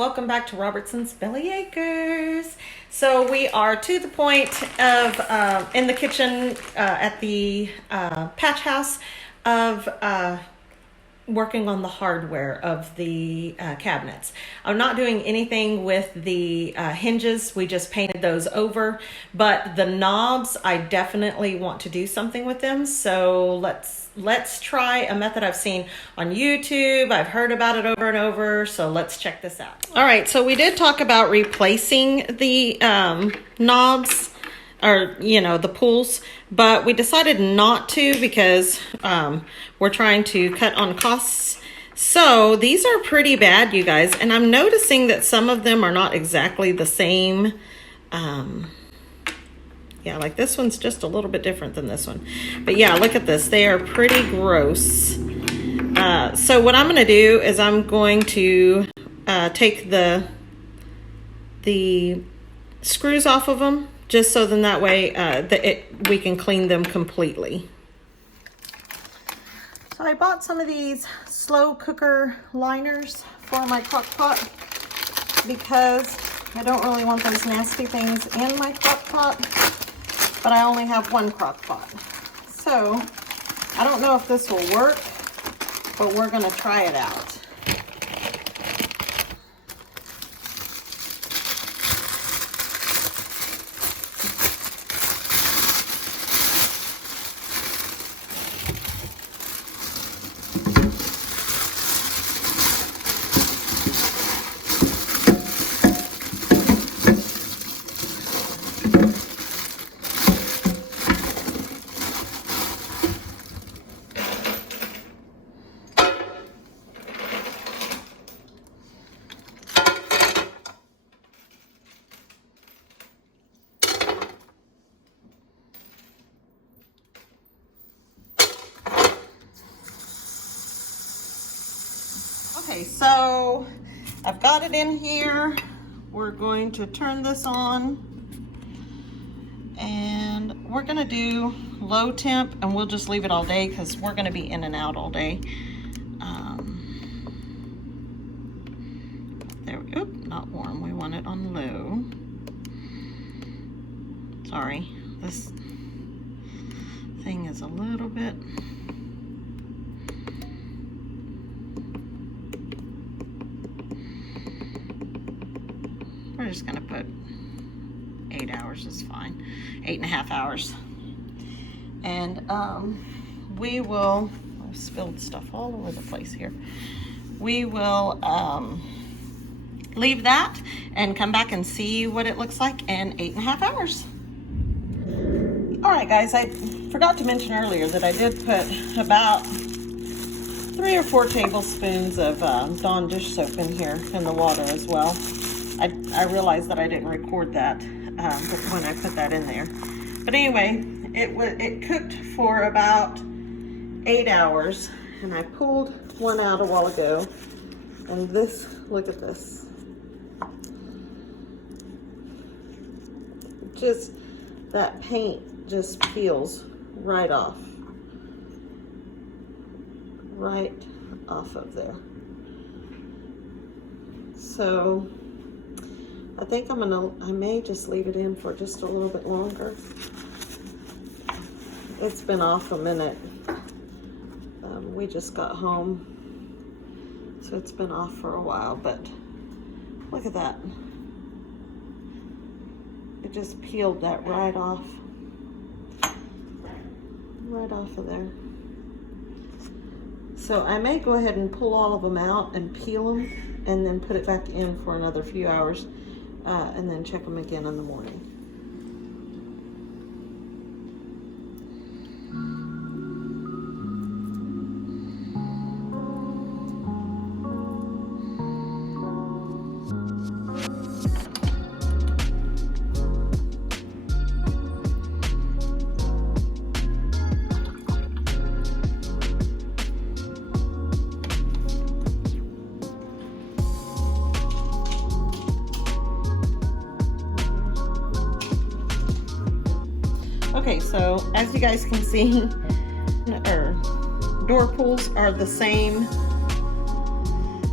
welcome back to Robertson's Belly Acres. So we are to the point of in the kitchen at the patch house of working on the hardware of the cabinets. I'm not doing anything with the hinges. We just painted those over, but the knobs, I definitely want to do something with them. So let's try a method I've seen on YouTube. I've heard about it over and over, so let's check this out. All right, so we did talk about replacing the knobs, or the pulls, but we decided not to because we're trying to cut on costs. So these are pretty bad, you guys, and I'm noticing that some of them are not exactly the same. Yeah, like this one's just a little bit different than this one. But yeah, look at this. They are pretty gross. So what I'm going to do is I'm going to take the screws off of them, just so then that way we can clean them completely. So I bought some of these slow cooker liners for my Crockpot because I don't really want those nasty things in my Crockpot. But I only have one Crockpot. So I don't know if this will work, but we're going to try it out. Okay, so I've got it in here. We're going to turn this on and we're going to do low temp, and we'll just leave it all day because we're going to be in and out all day. There we go. Not warm. We want it on low. Sorry, this thing is a little bit... We're just gonna put 8 hours is fine, 8.5 hours. And we will, I've spilled stuff all over the place here. We will leave that and come back and see what it looks like in 8.5 hours. All right, guys, I forgot to mention earlier that I did put about 3 or 4 tablespoons of Dawn dish soap in here in the water as well. I realized that I didn't record that when I put that in there. But anyway, it cooked for about 8 hours, and I pulled one out a while ago. And this, look at this. Just, that paint just peels right off. Right off of there. So I think I may just leave it in for just a little bit longer. It's been off a minute. We just got home, so it's been off for a while, but look at that. It just peeled that right off of there. So I may go ahead and pull all of them out and peel them and then put it back in for another few hours. And then check them again in the morning. Okay, so as you guys can see, our door pulls are the same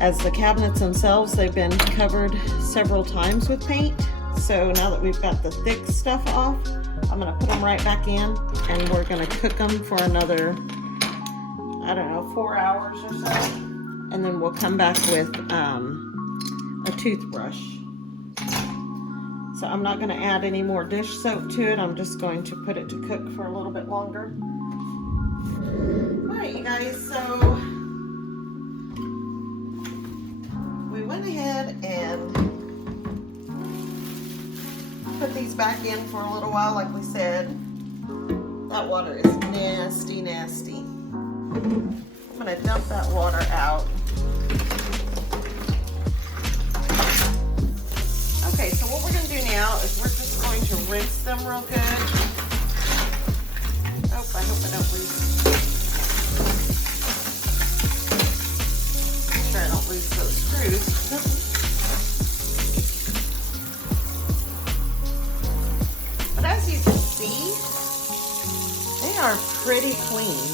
as the cabinets themselves, they've been covered several times with paint. So now that we've got the thick stuff off, I'm gonna put them right back in, and we're gonna cook them for another, I don't know, 4 hours or so. And then we'll come back with a toothbrush. So I'm not gonna add any more dish soap to it. I'm just going to put it to cook for a little bit longer. All right, you guys, so we went ahead and put these back in for a little while. Like we said, that water is nasty, nasty. I'm gonna dump that water out. Okay, so what we're gonna do now is we're just going to rinse them real good. Oh, I hope I don't lose. Make sure I don't lose those screws. But as you can see, they are pretty clean.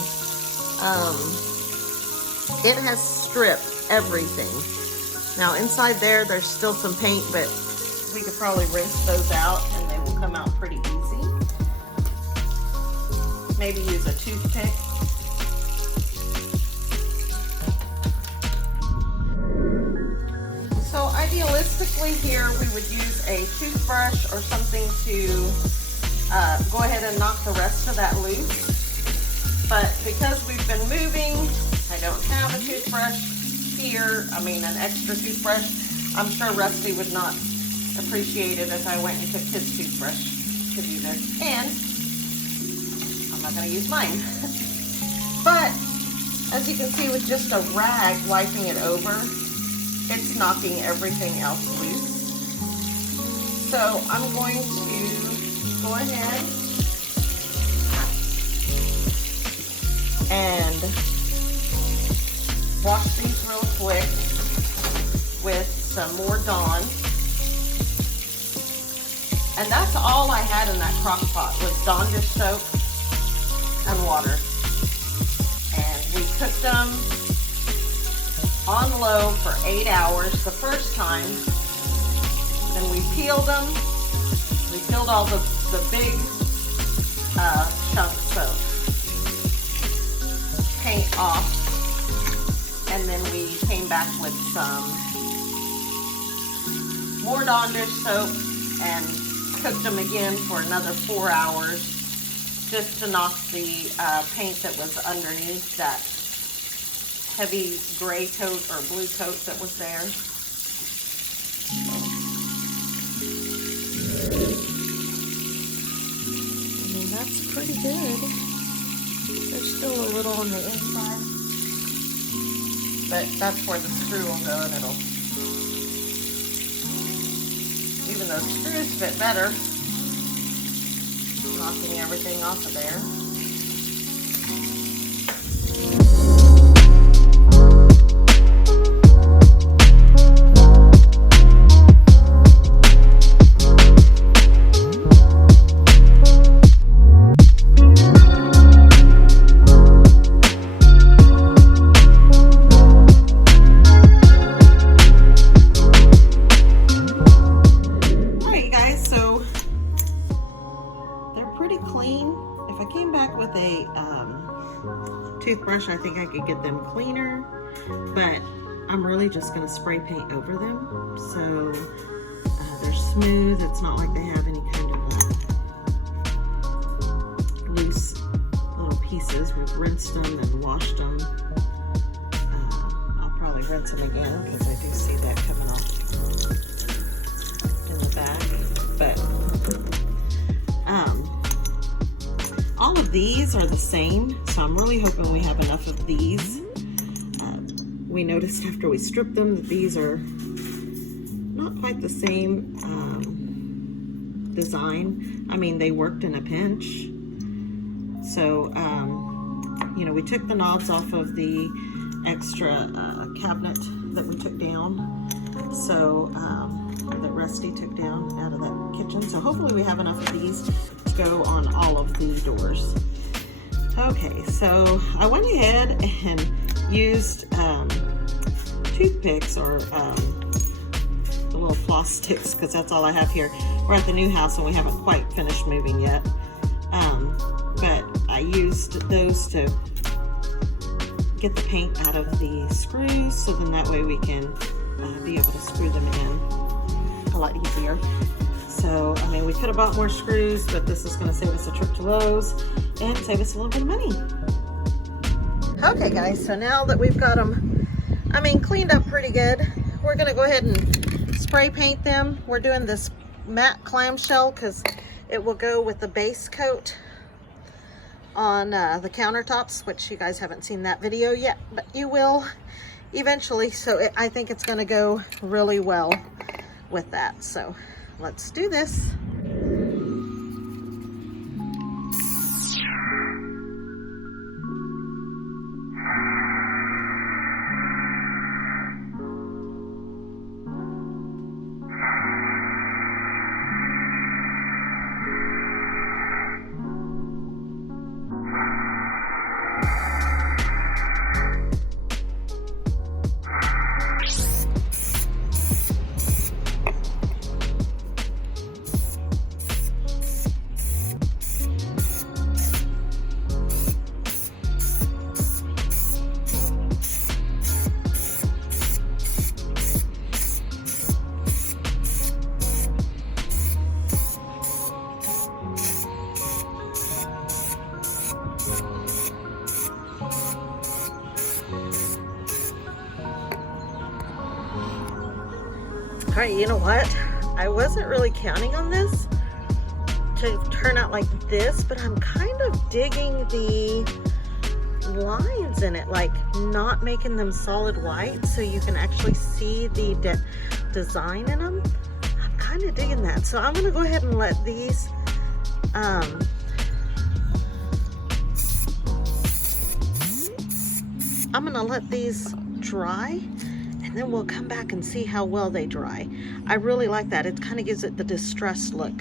It has stripped everything. Now inside there, there's still some paint, but we could probably rinse those out and they will come out pretty easy. Maybe use a toothpick. So idealistically here, we would use a toothbrush or something to go ahead and knock the rest of that loose. But because we've been moving, I don't have a toothbrush here. I mean, an extra toothbrush. I'm sure Rusty would not appreciate it if I went and took his toothbrush to do this. And I'm not going to use mine. But as you can see, with just a rag wiping it over, it's knocking everything else loose. So I'm going to go ahead and wash these real quick with some more Dawn. And that's all I had in that crock pot was Dawn dish soap and water. And we cooked them on low for 8 hours the first time. Then we peeled them. We peeled all the big chunks of paint off. And then we came back with some more Dawn dish soap and cooked them again for another 4 hours just to knock the paint that was underneath that heavy gray coat or blue coat that was there. I mean, that's pretty good. There's still a little on the inside, but that's where the screw will go, and it'll, even those screws fit better, knocking everything off of there. Toothbrush, I think I could get them cleaner, but I'm really just going to spray paint over them, so they're smooth. It's not like they have any kind of loose little pieces. We've rinsed them and washed them. I'll probably rinse them again because I do see that coming off in the back, but all of these are the same, so I'm really hoping we have enough of these. We noticed after we stripped them that these are not quite the same design. I mean, they worked in a pinch. So, you know, we took the knobs off of the extra cabinet that we took down. So, that Rusty took down out of that kitchen. So hopefully we have enough of these to go on all of the doors. Okay, so I went ahead and used toothpicks or the little floss sticks, because that's all I have here. We're at the new house and we haven't quite finished moving yet. But I used those to get the paint out of the screws, so then that way we can be able to screw them in a lot easier. So, I mean, we could have bought more screws, but this is going to save us a trip to Lowe's and save us a little bit of money. Okay guys, so now that we've got them, I mean, cleaned up pretty good, we're going to go ahead and spray paint them. We're doing this matte clamshell because it will go with the base coat on the countertops, which you guys haven't seen that video yet, but you will eventually. So I think it's going to go really well with that. So let's do this. All right, you know what? I wasn't really counting on this to turn out like this, but I'm kind of digging the lines in it, like not making them solid white so you can actually see the design in them. I'm kind of digging that. So I'm gonna go ahead and let these dry, and then we'll come back and see how well they dry. I really like that. It kind of gives it the distressed look.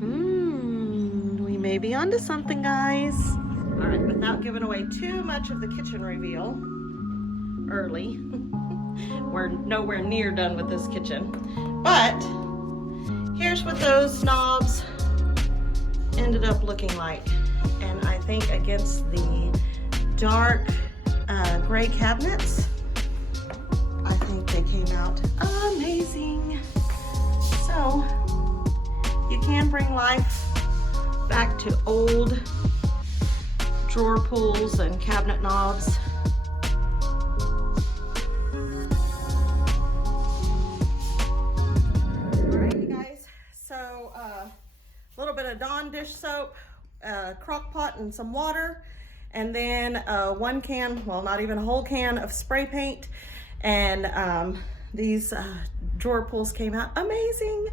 We may be onto something, guys. All right, without giving away too much of the kitchen reveal early, we're nowhere near done with this kitchen, but here's what those knobs ended up looking like. And I think against the dark gray cabinets, I think they came out amazing. So you can bring life back to old drawer pulls and cabinet knobs. Alright you guys, so a little bit of Dawn dish soap, Crockpot and some water, and then 1 can, well not even a whole can of spray paint. And these drawer pulls came out amazing.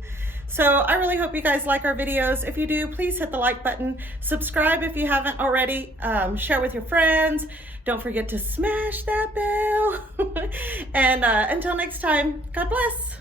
So I really hope you guys like our videos. If you do, please hit the like button, subscribe if you haven't already, share with your friends. Don't forget to smash that bell. And until next time, God bless.